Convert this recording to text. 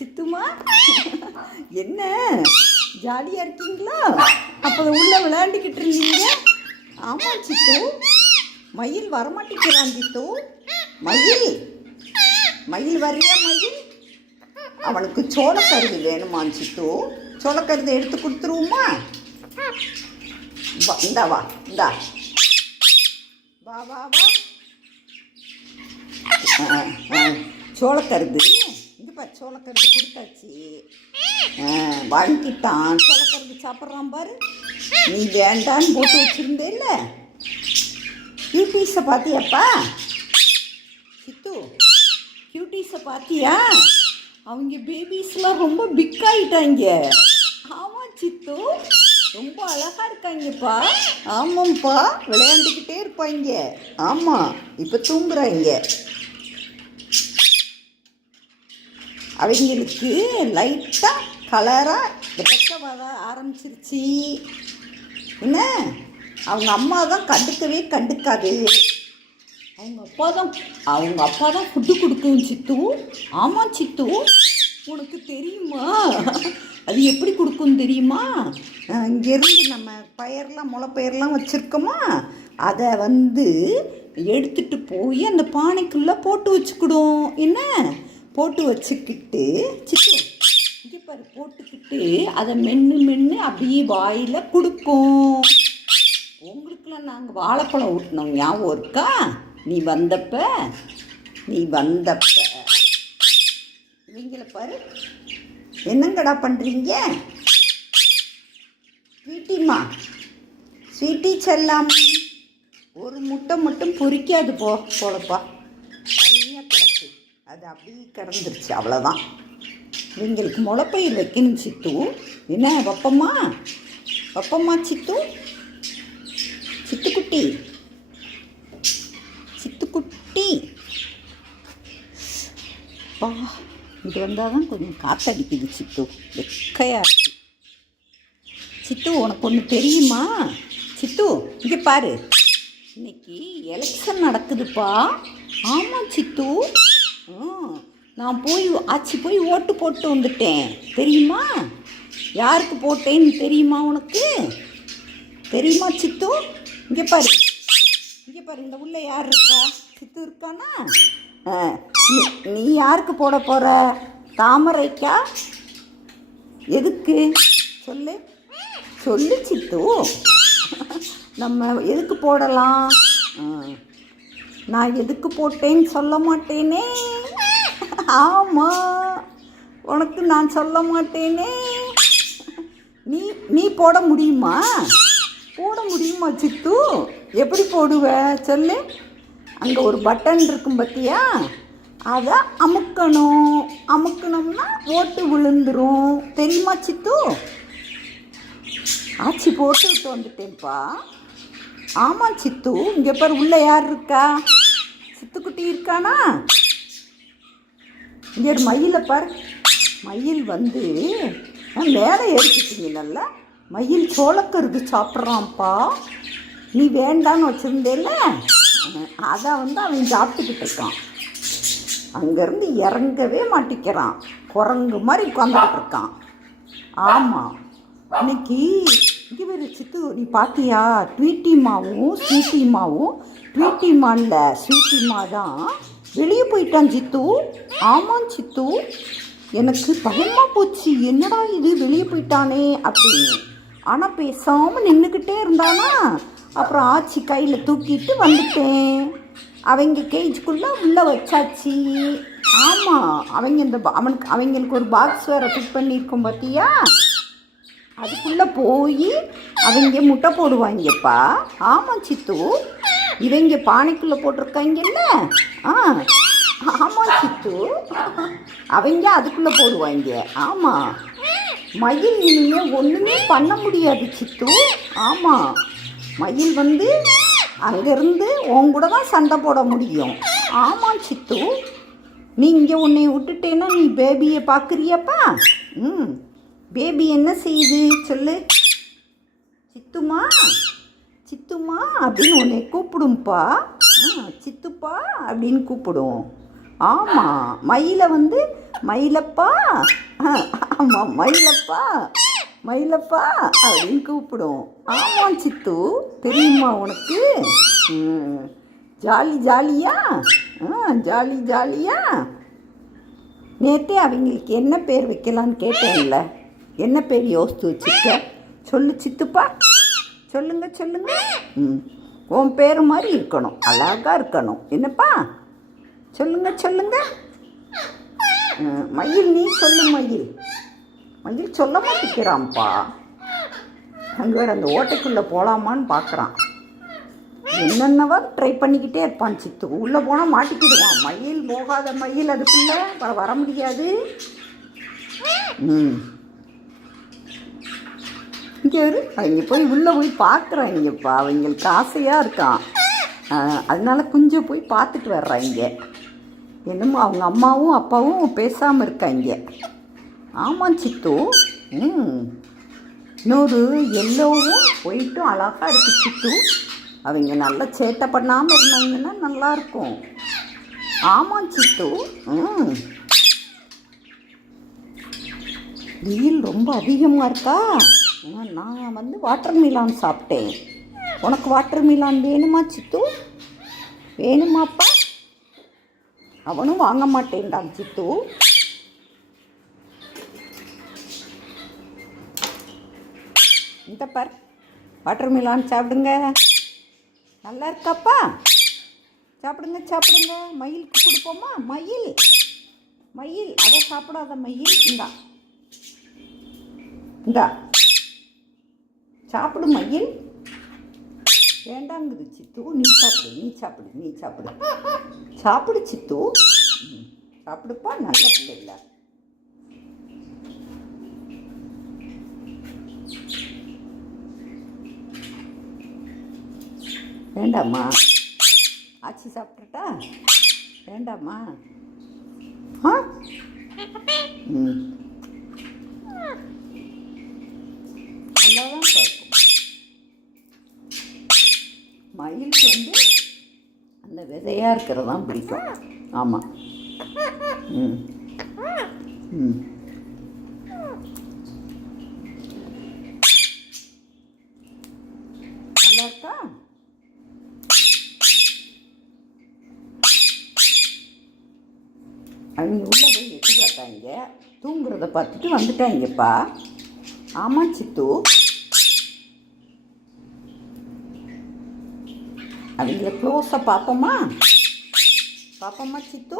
சித்துமா, என்ன ஜாலியாக இருக்கீங்களா? அப்போ உள்ளே விளையாண்டுக்கிட்டு இருந்தீங்க. ஆமாம் சித்து, மயில் வரமாட்டேங்கிறான் சித்து. மயில் மயில் வர்றியா மயில்? அவனுக்கு சோளக்கருது வேணுமான் சித்து. சோளக்கருது எடுத்து கொடுத்துருவோமா? இந்தா வா, இந்தா வா வா வா. சோளக்கருது இங்கே பாரு, சோளக்கருது கொடுத்தாச்சு. வாங்கிட்டான். சோளக்கருது சாப்பிட்றான் பாரு. நீ வேண்டான்னு போட்டு வச்சுருந்தேல்ல. கியூட்டீஸை பார்த்தியாப்பா சித்து? கியூட்டீஸை பார்த்தியா? அவங்க பேபிஸ்லாம் ரொம்ப பிக் ஆகிட்டாங்க. ஆமாம் சித்து, ரொம்ப அழகாக இருக்காங்கப்பா. ஆமாம்ப்பா, விளையாண்டுக்கிட்டே இருப்பாங்க. ஆமாம், இப்போ தூங்குறாங்க. அவங்களுக்கு லைட்டாக கலராக வெக்க வர ஆரம்பிச்சிருச்சு. என்ன, அவங்க அம்மா தான் கண்டுக்காது. அவங்க அப்பா தான் ஃபுட்டு கொடுக்கும் சித்து. ஆமாம் சித்து, உனக்கு தெரியுமா? அது எப்படி கொடுக்குன்னு தெரியுமா? இங்கேருந்து நம்ம முளைப்பயிரெலாம் வச்சுருக்கோமா, அதை எடுத்துகிட்டு போய் அந்த பானைக்குள்ளே போட்டு வச்சுக்கிடும். என்ன, போட்டு வச்சுக்கிட்டு சித்து இங்கே பாரு, போட்டுக்கிட்டு அதை மென்று அப்படியே வாயில் கொடுக்கும். உங்களுக்கெல்லாம் நாங்கள் வாழைப்பழம் ஊட்டினோம், ஞாபகம் இருக்கா? நீ வந்தப்ப இவங்கள பாரு, என்னங்கடா பண்ணுறீங்க? ஸ்வீட்டி செல்லாம், ஒரு முட்டை மட்டும் பொரிக்காது போலப்பா. தனியாக கிடக்கு, அது அப்படியே கிடந்துருச்சு, அவ்வளோதான். இவங்களுக்கு முளைப்பயிர் வைக்கணும் சித்து. என்ன வப்பம்மா சித்து? சித்துக்குட்டி இது வந்தால் தான் கொஞ்சம் காற்றடிக்குது சித்து. வெக்கையாக இருக்கு சித்து. உனக்கு ஒன்று தெரியுமா சித்து? இங்கே பாரு, இன்னைக்கு எலெக்ஷன் நடக்குதுப்பா. ஆமாம் சித்து, நான் போய் ஓட்டு போட்டு வந்துட்டேன். தெரியுமா? யாருக்கு போட்டேன்னு தெரியுமா உனக்கு? தெரியுமா சித்து? இங்கே பாரு, இந்த உள்ள யார் இருக்கா? சித்து இருக்கானா? நீ யாருக்கு போட போகிற? தாமரைக்கா? எதுக்கு சொல்லு சித்து. நம்ம எதுக்கு போடலாம்? நான் எதுக்கு போட்டேன்னு சொல்ல மாட்டேனே. ஆமாம், உனக்கு நான் சொல்ல மாட்டேனே. நீ போட முடியுமா சித்து? எப்படி போடுவ சொல்லு. அங்கே ஒரு பட்டன் இருக்கும் பார்த்தியா, அதை அமுக்கணும்னா ஓட்டு விழுந்துரும். தெரியுமா சித்து? ஆச்சி போட்டு விட்டு வந்துட்டேன்ப்பா. ஆமாம் சித்து, இங்கே பாரு, உள்ள யார் இருக்கா? சித்துக்குட்டி இருக்கானா? இங்கே ஒரு மயிலை பாரு. மயில் மேலே ஏறிக்கிட்டீங்க. நல்லா மயில் சோளக்கருது சாப்பிட்றான்ப்பா. நீ வேண்டான்னு வச்சுருந்தேல்ல, அதை அவன் சாப்பிட்டுக்கிட்டு இருக்கான். அங்கேருந்து இறங்கவே மாட்டிக்கிறான். குரங்கு மாதிரி உட்காந்துக்கிட்டு இருக்கான். ஆமாம், இன்னைக்கு இங்கே வேறு சித்து, நீ பார்த்தியா? ட்வீட்டிமாவும் ஸ்வீட்டிமா தான் வெளியே போயிட்டான் சித்து. ஆமாம் சித்து, எனக்கு பயமாக போச்சு. என்னடா இது, வெளியே போயிட்டானே அப்படின்னு. ஆனால் பேசாமல் நின்றுக்கிட்டே இருந்தானா. அப்புறம் ஆச்சி கையில் தூக்கிட்டு வந்துட்டேன். அவங்க கேஜுக்குள்ளே உள்ளே வச்சாச்சு. ஆமாம், அவங்களுக்கு ஒரு பாக்ஸ் வேறு ஃபிட் பண்ணியிருக்கோம் பார்த்தியா? அதுக்குள்ளே போய் அவங்க முட்டை போடுவாங்கப்பா. ஆமாம் சித்து, இவங்க பானைக்குள்ளே போட்டிருக்காங்கல்ல. ஆமாம் சித்து, அவங்க அதுக்குள்ளே போடுவாங்க. ஆமாம், மயில் இனிமேல் ஒன்றுமே பண்ண முடியாது சித்து. ஆமாம், மயில் அங்கேருந்து உன் கூட தான் சண்டை போட முடியும். ஆமாம் சித்து, நீ இங்கே உன்னை விட்டுட்டேன்னா நீ பேபியை பார்க்குறியாப்பா? பேபி என்ன செய்யுது சொல்லு. சித்துமா அப்படின்னு உன்னை கூப்பிடும்பா. சித்துப்பா அப்படின்னு கூப்பிடும். ஆமாம், மயிலை வந்து மயிலப்பா, ஆமாம் மயிலப்பா, மயிலப்பா அப்படின்னு கூப்பிடும். ஆமாம் சித்து, தெரியுமா உனக்கு? ஜாலி ஜாலியா, ஜாலி ஜாலியா. நேற்றே அவங்களுக்கு என்ன பேர் வைக்கலான்னு கேட்டேன்ல, என்ன பேர் யோசித்து வச்சுக்க? சொல்லு சித்துப்பா, சொல்லுங்க சொல்லுங்க. உன் பேர் மாதிரி இருக்கணும், அழகாக இருக்கணும். என்னப்பா? சொல்லுங்க சொல்லுங்க. மயில், நீ சொல்லு மயில். மயில் சொல்ல மாட்டேங்கிறான்ப்பா. அங்கே வேறு அந்த ஓட்டைக்குள்ளே போகலாமான்னு பார்க்குறான். என்னென்னவா ட்ரை பண்ணிக்கிட்டே இருப்பான் சித்து. உள்ளே போனால் மாட்டிக்கிடுவான். மயில் போகாத மயில் அதுக்குள்ளே வர முடியாது. இங்கே அவங்க போய் உள்ளே போய் பார்க்குறாங்கப்பா. அவங்களுக்கு ஆசையாக இருக்கான். அதனால கொஞ்சம் போய் பார்த்துட்டு வர்றாங்க. என்னமோ அவங்க அம்மாவும் அப்பாவும் பேசாமல் இருக்காங்க. ஆமாம் சித்து. இன்னொரு எல்லோவும் போயிட்டும் அழகாக இருக்குது சித்து. அவங்க நல்லா சேட்டை பண்ணாமல் இருந்தாங்கன்னா நல்லாயிருக்கும். ஆமாம் சித்து. வெயில் ரொம்ப அதிகமாக இருக்கா? நான் வந்து வாட்டர் மிலான் சாப்பிட்டேன். உனக்கு வாட்டர் மிலான் வேணுமா சித்து? வேணுமாப்பா? அவனும் வாங்க மாட்டேன்டான் சித்து. இந்த பார், வாட்டர் மிலான் சாப்பிடுங்க. நல்லா இருக்காப்பா? சாப்பிடுங்க சாப்பிடுங்க. மயிலுக்கு கொடுப்போமா? மயில், மயில் அதை சாப்பிடாத மயில். இந்தா சாப்பிடு மயில். வேண்டாங்குது சித்து. நீ சாப்பிடு, நீ சாப்பிடு, நீ சாப்பிடு. சாப்பிடு சித்து, சாப்பிடுப்பா, நல்ல பிள்ளை இல்லை. வேண்டாம்மா, ஆச்சி சாப்பிட்றட்டா? வேண்டாம்மா. நல்லாதான் இருக்கும். மயிலுக்கு வந்து அந்த விதையாக இருக்கிறதான் பிடிக்கும். ஆமாம். நல்லா இருக்கா? அவங்க உள்ளே போய் எட்டு பார்த்தாங்க. தூங்குறத பார்த்துட்டு வந்துட்டாங்கப்பா. ஆமாம் சித்து. அவங்கள க்ளோஸாக பார்ப்போமா? பார்ப்போமா சித்து?